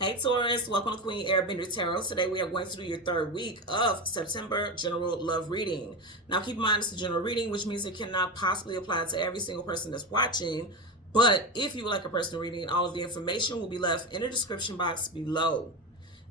Hey Taurus, welcome to Queen Airbender Tarot. Today we are going to do your third week of September general love reading. Now keep in mind it's a general reading, which means it cannot possibly apply to every single person that's watching. But if you would like a personal reading, all of the information will be left in the description box below.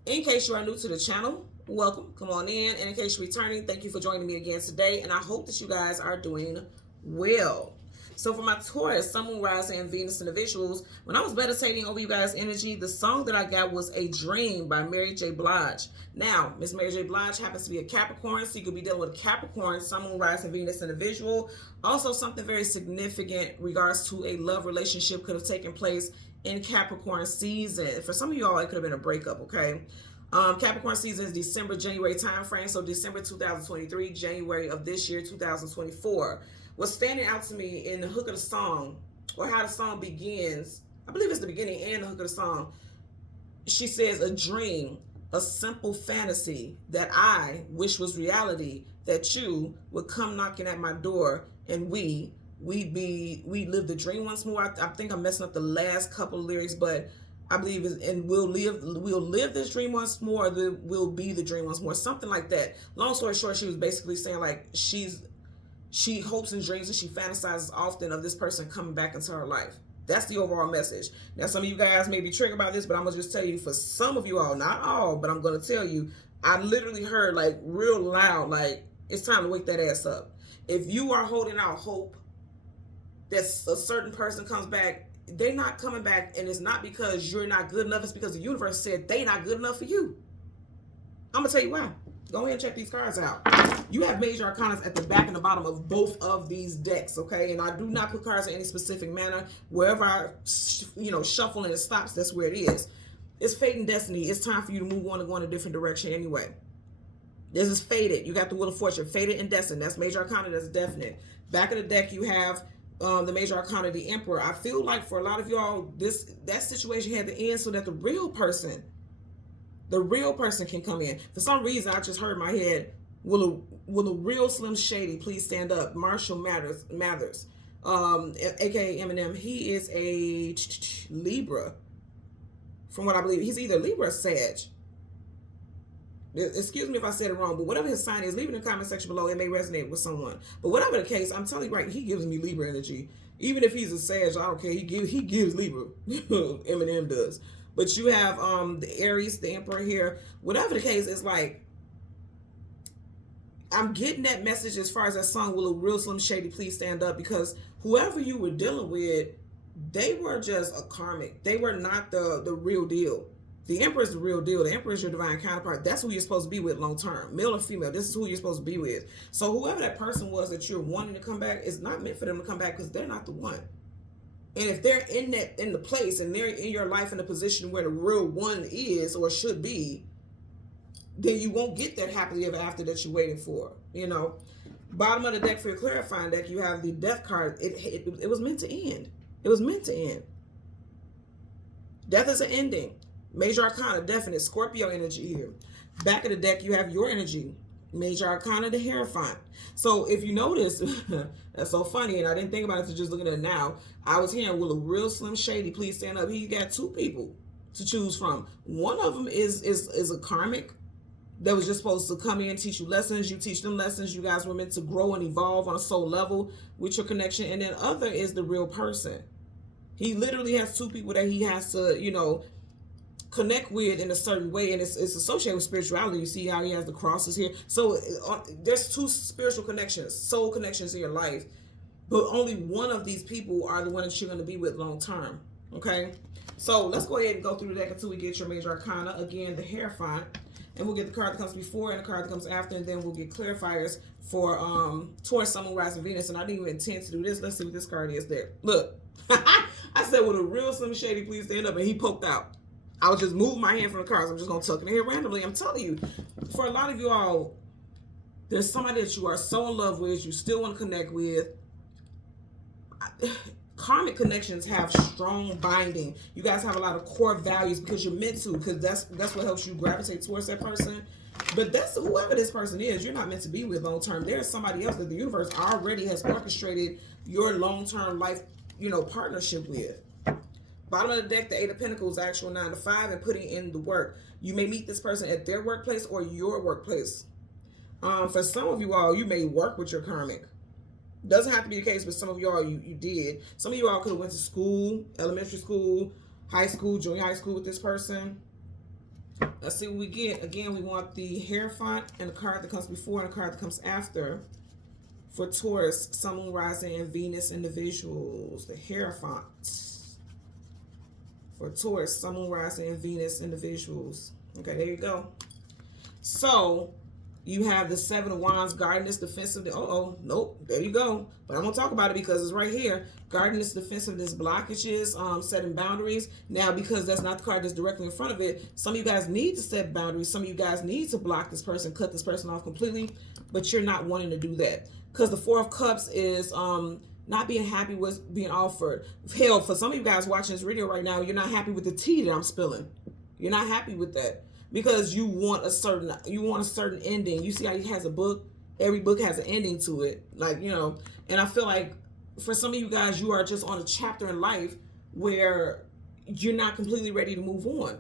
In case you are new to the channel, welcome, come on in. And in case you're returning, thank you for joining me again today. And I hope that you guys are doing well. So for my Taurus, Sun, Moon, Rising, and Venus individuals, when I was meditating over you guys' energy, the song that I got was A Dream by Mary J. Blige. Now, Miss Mary J. Blige happens to be a Capricorn, so you could be dealing with a Capricorn, Sun, Moon, Rising, Venus individual. Also, something very significant in regards to a love relationship could have taken place in Capricorn season. For some of y'all, it could have been a breakup, okay? Capricorn season is December, January time frame, so December 2023, January of this year, 2024. What's standing out to me in the hook of the song, or how the song begins, I believe it's the beginning and the hook of the song, she says, a dream, a simple fantasy that I wish was reality, that you would come knocking at my door and we live the dream once more. I think I'm messing up the last couple of lyrics, but I believe it's, and we'll live this dream once more, we'll be the dream once more, something like that. Long story short, she was basically saying like she hopes and dreams and she fantasizes often of this person coming back into her life. That's the overall message. Now, some of you guys may be triggered by this, but I'm going to just tell you, for some of you all, not all, but I'm going to tell you, I literally heard like real loud, like, it's time to wake that ass up. If you are holding out hope that a certain person comes back, they're not coming back, and it's not because you're not good enough. It's because the universe said they're not good enough for you. I'm going to tell you why. Go ahead and check these cards out. You have major arcanas at the back and the bottom of both of these decks, okay? And I do not put cards in any specific manner. Wherever I, shuffle and it stops, that's where it is. It's fate and destiny. It's time for you to move on and go in a different direction anyway. This is fated. You got the Wheel of Fortune. Fated and destined. That's major arcana. That's definite. Back of the deck, you have the major arcana, the Emperor. I feel like for a lot of y'all, that situation had to end so that the real person can come in. For some reason, I just heard in my head, will a real Slim Shady please stand up? Marshall Mathers, aka Eminem. He is a Libra, from what I believe. He's either Libra or Sag. Excuse me if I said it wrong, but whatever his sign is, leave it in the comment section below. It may resonate with someone. But whatever the case, I'm telling you right, he gives me Libra energy. Even if he's a Sag, I don't care. He gives Libra. Eminem does. But you have the Aries, the Emperor here. Whatever the case, it's like, I'm getting that message as far as that song, will a real Slim Shady please stand up? Because whoever you were dealing with, they were just a karmic. They were not the real deal. The Emperor is the real deal. The Emperor is your divine counterpart. That's who you're supposed to be with long term. Male or female, this is who you're supposed to be with. So whoever that person was that you're wanting to come back, is not meant for them to come back because they're not the one. And if they're in the place and they're in your life in a position where the real one is or should be, then you won't get that happily ever after that you're waiting for. Bottom of the deck for your clarifying deck, you have the Death card. It was meant to end. It was meant to end. Death is an ending. Major arcana, definite. Scorpio energy here. Back of the deck, you have your energy. Major arcana, the Hierophant. So if you notice, that's so funny, and I didn't think about it until just looking at it now. I was hearing, will a real Slim Shady please stand up? He got two people to choose from. One of them is a karmic that was just supposed to come in and teach you lessons. You teach them lessons. You guys were meant to grow and evolve on a soul level with your connection. And then other is the real person. He literally has two people that he has to, connect with in a certain way, and it's associated with spirituality. You see how he has the crosses here. So there's two spiritual connections, soul connections in your life, but only one of these people are the one that you're going to be with long term. Okay, so let's go ahead and go through the deck until we get your major arcana. Again, the Hierophant, and we'll get the card that comes before and the card that comes after, and then we'll get clarifiers for Taurus, Sun, Moon, Rising, Venus. And I didn't even intend to do this. Let's see what this card is there. Look, I said, will a real Slim Shady please stand up? And he poked out. I was just moving my hand from the cards. I'm just going to tuck it in here randomly. I'm telling you, for a lot of you all, there's somebody that you are so in love with, you still want to connect with. Karmic connections have strong binding. You guys have a lot of core values because you're meant to, because that's what helps you gravitate towards that person. But that's whoever this person is, you're not meant to be with long term. There's somebody else that the universe already has orchestrated your long term life, partnership with. Bottom of the deck, the Eight of Pentacles, actual 9 to 5, and putting in the work. You may meet this person at their workplace or your workplace. For some of you all, you may work with your karmic. Doesn't have to be the case, but some of you all, you did. Some of you all could have went to school, elementary school, high school, junior high school with this person. Let's see what we get. Again, we want the Hierophant and the card that comes before and the card that comes after for Taurus, Sun, Moon, Rising, and Venus individuals. The Hierophant for Taurus, Sun, Moon, Rising, and Venus individuals. Okay, there you go. So you have the Seven of Wands, guarding this defensive. Nope, there you go. But I'm going to talk about it because it's right here. Guarding this defensiveness, blockages, setting boundaries. Now, because that's not the card that's directly in front of it, some of you guys need to set boundaries. Some of you guys need to block this person, cut this person off completely, but you're not wanting to do that. Because the Four of Cups is not being happy with being offered. Hell, for some of you guys watching this video right now, you're not happy with the tea that I'm spilling. You're not happy with that. Because you want a certain ending. You see how he has a book? Every book has an ending to it. Like, you know, and I feel like for some of you guys, you are just on a chapter in life where you're not completely ready to move on.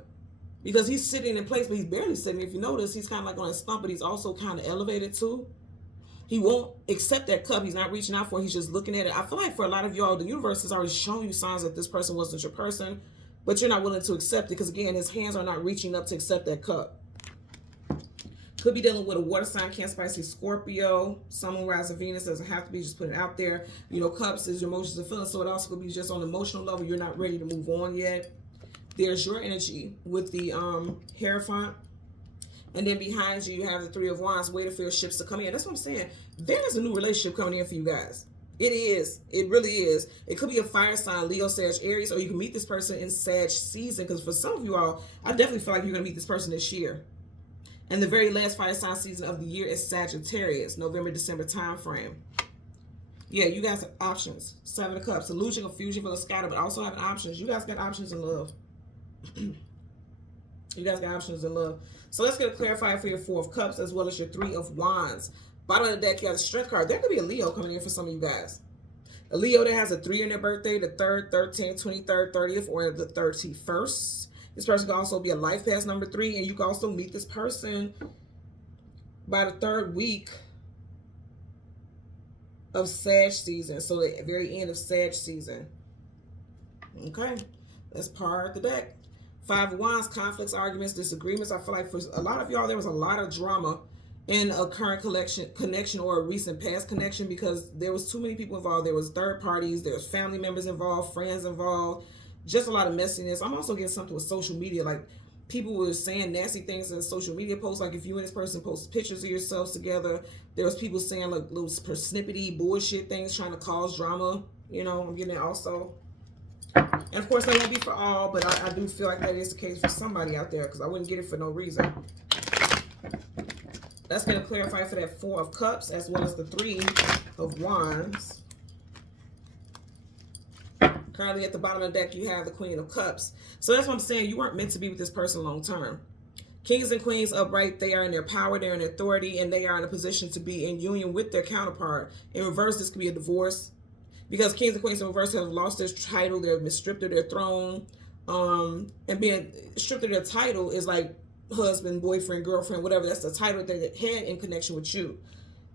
Because he's sitting in place, but he's barely sitting. If you notice, he's kind of like on a stump, but he's also kind of elevated too. He won't accept that cup. He's not reaching out for it. He's just looking at it. I feel like for a lot of y'all, the universe has already shown you signs that this person wasn't your person, but you're not willing to accept it because, again, his hands are not reaching up to accept that cup. Could be dealing with a water sign, Cancer, Pisces, Scorpio, Sun, Moon, Rising, Venus. Doesn't have to be, just put it out there. You know, cups is your emotions and feelings, so it also could be just on an emotional level. You're not ready to move on yet. There's your energy with the Hierophant. And then behind you, you have the Three of Wands, waiting for your ships to come in. That's what I'm saying. There is a new relationship coming in for you guys. It is. It really is. It could be a fire sign, Leo, Sag, Aries, or you can meet this person in Sag season. Because for some of you all, I definitely feel like you're going to meet this person this year. And the very last fire sign season of the year is Sagittarius, November, December time frame. Yeah, you guys have options. Seven of Cups, illusion, confusion, feeling scattered, but also having options. You guys got options in love. You guys got options in love. So let's get a clarifier for your Four of Cups as well as your Three of Wands. Bottom of the deck, you have the Strength card. There could be a Leo coming in for some of you guys. A Leo that has a 3 in their birthday, the 3rd, 13th, 23rd, 30th, or the 31st. This person could also be a life path number 3, and you can also meet this person by the 3rd week of Sag season. So the very end of Sag season. Okay, that's part of the deck. 5 of Wands, conflicts, arguments, disagreements. I feel like for a lot of y'all, there was a lot of drama in a current connection or a recent past connection because there was too many people involved. There was third parties, there was family members involved, friends involved, just a lot of messiness. I'm also getting something with social media, like people were saying nasty things in social media posts, like if you and this person post pictures of yourselves together, there was people saying like little snippety bullshit things trying to cause drama. You know, I'm getting it also. And of course, that won't be for all, but I do feel like that is the case for somebody out there because I wouldn't get it for no reason. That's going to clarify for that 4 of Cups as well as the 3 of Wands. Currently at the bottom of the deck, you have the Queen of Cups. So that's what I'm saying. You weren't meant to be with this person long term. Kings and queens upright, they are in their power, they're in authority, and they are in a position to be in union with their counterpart. In reverse, this could be a divorce. Because kings and queens in reverse have lost their title, they've been stripped of their throne. And being stripped of their title is like husband, boyfriend, girlfriend, whatever. That's the title that they had in connection with you.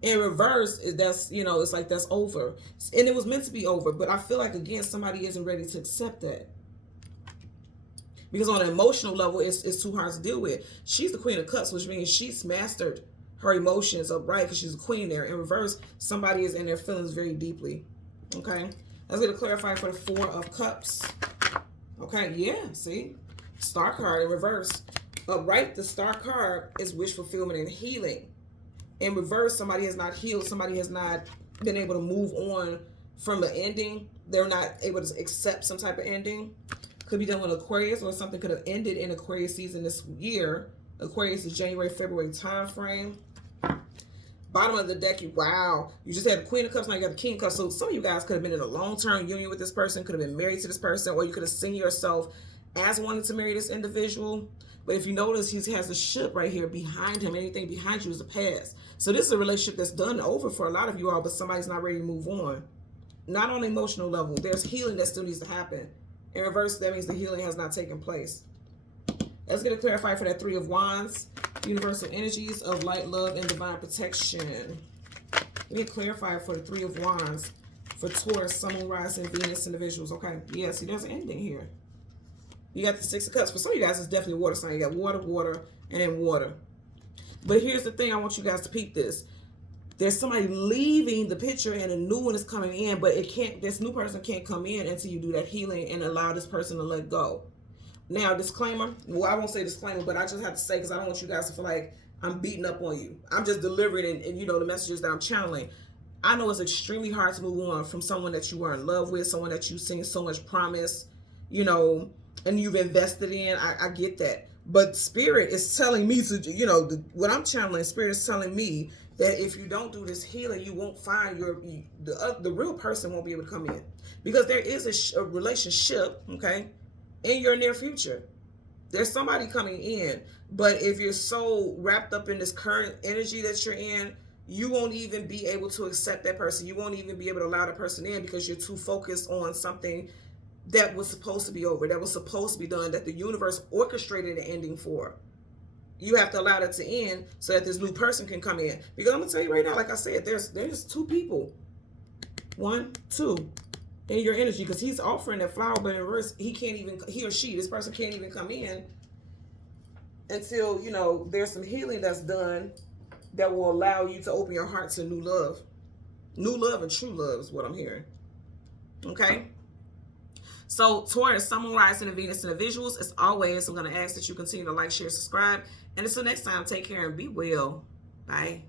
In reverse, that's, you know, it's like that's over. And it was meant to be over. But I feel like, again, somebody isn't ready to accept that. Because on an emotional level, it's too hard to deal with. She's the Queen of Cups, which means she's mastered her emotions upright because she's a queen there. In reverse, somebody is in their feelings very deeply. Okay, let's get a clarifier for the 4 of Cups. Okay, yeah, see? Star card in reverse. Upright, the star card is wish fulfillment and healing. In reverse, somebody has not healed. Somebody has not been able to move on from an ending. They're not able to accept some type of ending. Could be done with Aquarius, or something could have ended in Aquarius season this year. Aquarius is January, February time frame. Bottom of the deck, wow, you just had the Queen of Cups, now you got the King of Cups. So some of you guys could have been in a long-term union with this person, could have been married to this person, or you could have seen yourself as wanting to marry this individual. But if you notice, he has a ship right here behind him. Anything behind you is a past. So this is a relationship that's done over for a lot of you all, but somebody's not ready to move on. Not on an emotional level. There's healing that still needs to happen. In reverse, that means the healing has not taken place. Let's get it clarified for that Three of Wands. Universal energies of light, love, and divine protection. Let me clarify for the Three of Wands for Taurus, Sun, Moon, Rising, Venus individuals. Okay, yeah, see, there's an ending here. You got the Six of Cups. For some of you guys, it's definitely water sign. You got water, water, and then water. But here's the thing. I want you guys to peep this. There's somebody leaving the picture and a new one is coming in, but it can't. This new person can't come in until you do that healing and allow this person to let go. Now, disclaimer. Well, I won't say disclaimer, but I just have to say because I don't want you guys to feel like I'm beating up on you. I'm just delivering and you know the messages that I'm channeling. I know it's extremely hard to move on from someone that you were in love with, someone that you've seen so much promise, you know, and you've invested in. I get that. But Spirit is telling me to, you know, what I'm channeling, Spirit is telling me that if you don't do this healing, you won't find the real person won't be able to come in. Because there is a relationship, okay, in your near future. There's somebody coming in. But if you're so wrapped up in this current energy that you're in, you won't even be able to accept that person. You won't even be able to allow that person in because you're too focused on something that was supposed to be over, that was supposed to be done, that the universe orchestrated an ending for. You have to allow that to end so that this new person can come in. Because I'm going to tell you right now, like I said, there's two people. 1, 2 in your energy, because he's offering that flower, but in reverse, he or she, this person can't even come in until, you know, there's some healing that's done that will allow you to open your heart to new love. New love and true love is what I'm hearing. Okay? So, Taurus, Sun, Moon, Rising, and Venus individuals, as always, I'm going to ask that you continue to like, share, subscribe. And until next time, take care and be well. Bye.